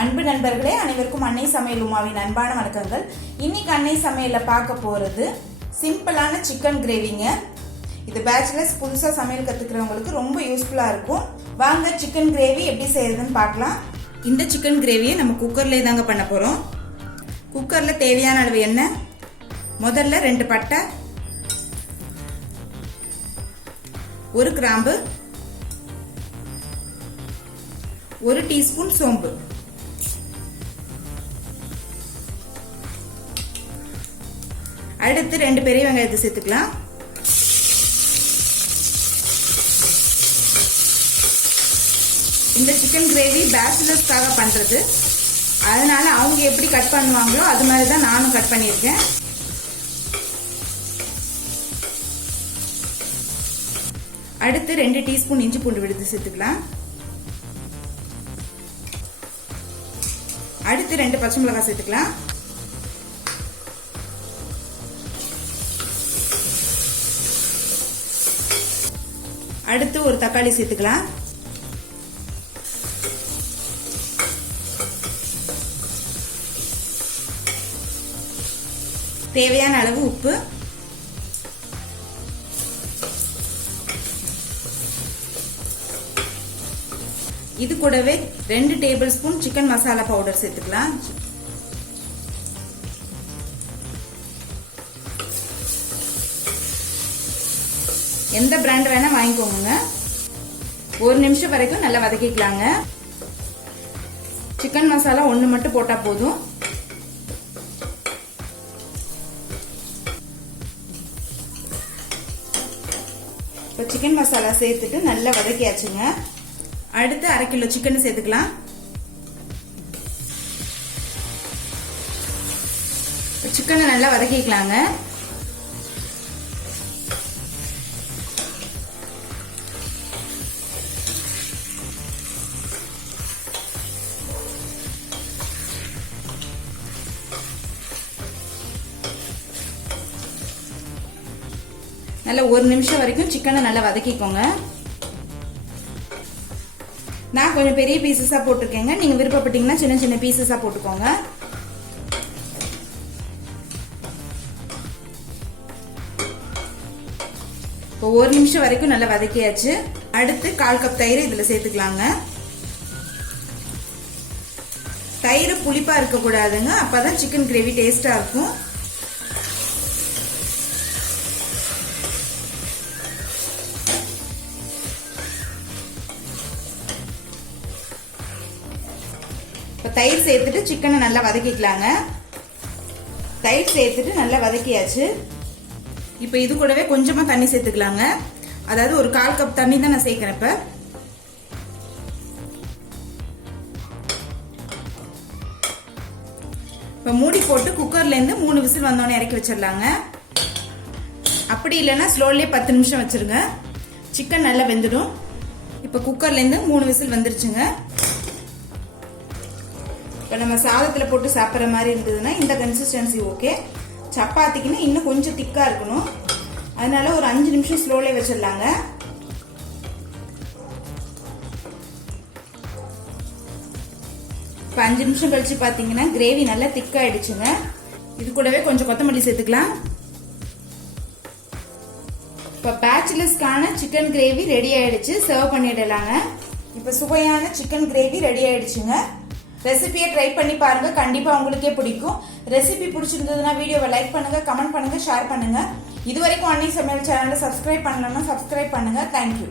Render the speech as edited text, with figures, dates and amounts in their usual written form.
அன்பு நண்பர்களே, அனைவருக்கும் அன்னை சமையல் உமாவின் அன்பான வணக்கங்கள். இன்னைக்கு அன்னை சமையல்ல பார்க்க போறது சிம்பிளான சிக்கன் கிரேவிங்க. இது பேச்சுலர்ஸ் புதுசா சமையல் கத்துக்கிறவங்களுக்கு ரொம்ப யூஸ்ஃபுல்லா இருக்கும். வாங்க சிக்கன் கிரேவி எப்படி செய்யறதுன்னு பார்க்கலாம். இந்த சிக்கன் கிரேவியை நம்ம குக்கர்லேயே தாங்க பண்ண போறோம். குக்கர்ல தேவையான அளவு எண்ணெய், முதல்ல 2 பட்டை, 1 கிராம்பு, 1 டீஸ்பூன் சோம்பு, அடுத்து 2 பெரிய வெங்காயத்தை சேர்த்துக்கலாம். இந்த சிக்கன் கிரேவி பேச்சுலர்ஸ்க்காக பண்றது, அதனால அவங்க எப்படி கட் பண்ணுவாங்களோ அது மாதிரி தான் நானும் கட் பண்ணியிருக்கேன். அடுத்து 2 டீஸ்பூன் இஞ்சி பூண்டு விழுது சேர்த்துக்கலாம். அடுத்து 2 பச்சை மிளகாய் சேர்த்துக்கலாம். அடுத்து ஒரு தக்காளி சேர்த்துக்கலாம். தேவையான அளவு உப்பு, இது கூடவே 2 table spoon chicken masala powder சேர்த்துக்கலாம். எந்த பிராண்ட் வேணா வாங்கிக்கோங்க. 1 நிமிஷம் வரைக்கும் நல்லா வதக்கிக்கலாங்க. சிக்கன் மசாலா 1 மட்டும் போட்டா போதும். இப்போ சிக்கன் மசாலா சேர்த்துட்டு நல்லா வதக்கியாச்சுங்க. அடுத்து 1/2 கிலோ சிக்கன் சேர்த்துக்கலாம். சிக்கனை நல்லா வதக்கிக்கலாங்க. நல்லா 1 நிமிஷம் வரைக்கும் சிக்கனை நல்லா வதக்கிக்கோங்க. நான் கொஞ்சம் பெரிய பீசஸா போட்டிருக்கேங்க. நீங்க விருப்பப்பட்டீங்கன்னா சின்ன சின்ன பீசஸா போட்டுக்கோங்க. இப்போ 1 நிமிஷம் வரைக்கும் நல்லா வதக்கியாச்சு. அடுத்து 1/4 கப் தயிர் இதுல சேர்த்துக்கலாங்க. தயிர் புளிப்பா இருக்க கூடாதுங்க, அப்பதான் சிக்கன் கிரேவி டேஸ்டா இருக்கும். தயிர் சேர்த்துட்டு சிக்கனை நல்லா வதக்கிக்கலாங்க. தயிர் சேர்த்துட்டு நல்லா வதக்கியாச்சு. இப்போ இது கூடவே கொஞ்சமா தண்ணி சேர்த்துக்கலாங்க. அதாவது ஒரு 1/4 கப் தண்ணி தான் நான் சேர்க்கிறேன். இப்போ மூடி போட்டு குக்கர்ல இருந்து 3 விசில் வந்தோடனே இறக்கி வச்சிடலாங்க. அப்படி இல்லைன்னா ஸ்லோலயே 10 நிமிஷம் வச்சிருங்க. சிக்கன் நல்லா வெந்துடும். இப்போ குக்கர்ல இருந்து 3 விசில் வந்துருச்சுங்க. இப்போ நம்ம சாதத்தில் போட்டு சாப்பிட்ற மாதிரி இருந்ததுன்னா இந்த கன்சிஸ்டன்சி ஓகே. சப்பாத்திக்குன்னு இன்னும் கொஞ்சம் திக்காக இருக்கணும். அதனால ஒரு 5 நிமிஷம் ஸ்லோலே வச்சிடலாங்க. இப்போ 5 நிமிஷம் கழிச்சு பார்த்தீங்கன்னா கிரேவி நல்லா திக்காயிடுச்சுங்க. இது கூடவே கொஞ்சம் கொத்தமல்லி சேர்த்துக்கலாம். இப்போ பேச்சுலர்ஸ்க்கான சிக்கன் கிரேவி ரெடி ஆயிடுச்சு. சர்வ் பண்ணிடலாங்க. இப்போ சுவையான சிக்கன் கிரேவி ரெடி ஆயிடுச்சுங்க. ரெசிபியை ட்ரை பண்ணி பாருங்க, கண்டிப்பா உங்களுக்கே பிடிக்கும். ரெசிபி பிடிச்சிருந்ததுன்னா வீடியோவை லைக் பண்ணுங்க, கமெண்ட் பண்ணுங்க, ஷேர் பண்ணுங்க. இதுவரைக்கும் அன்னை சமையல் சேனலை சப்ஸ்கிரைப் பண்ணலன்னா சப்ஸ்கிரைப் பண்ணுங்க. தேங்க்யூ.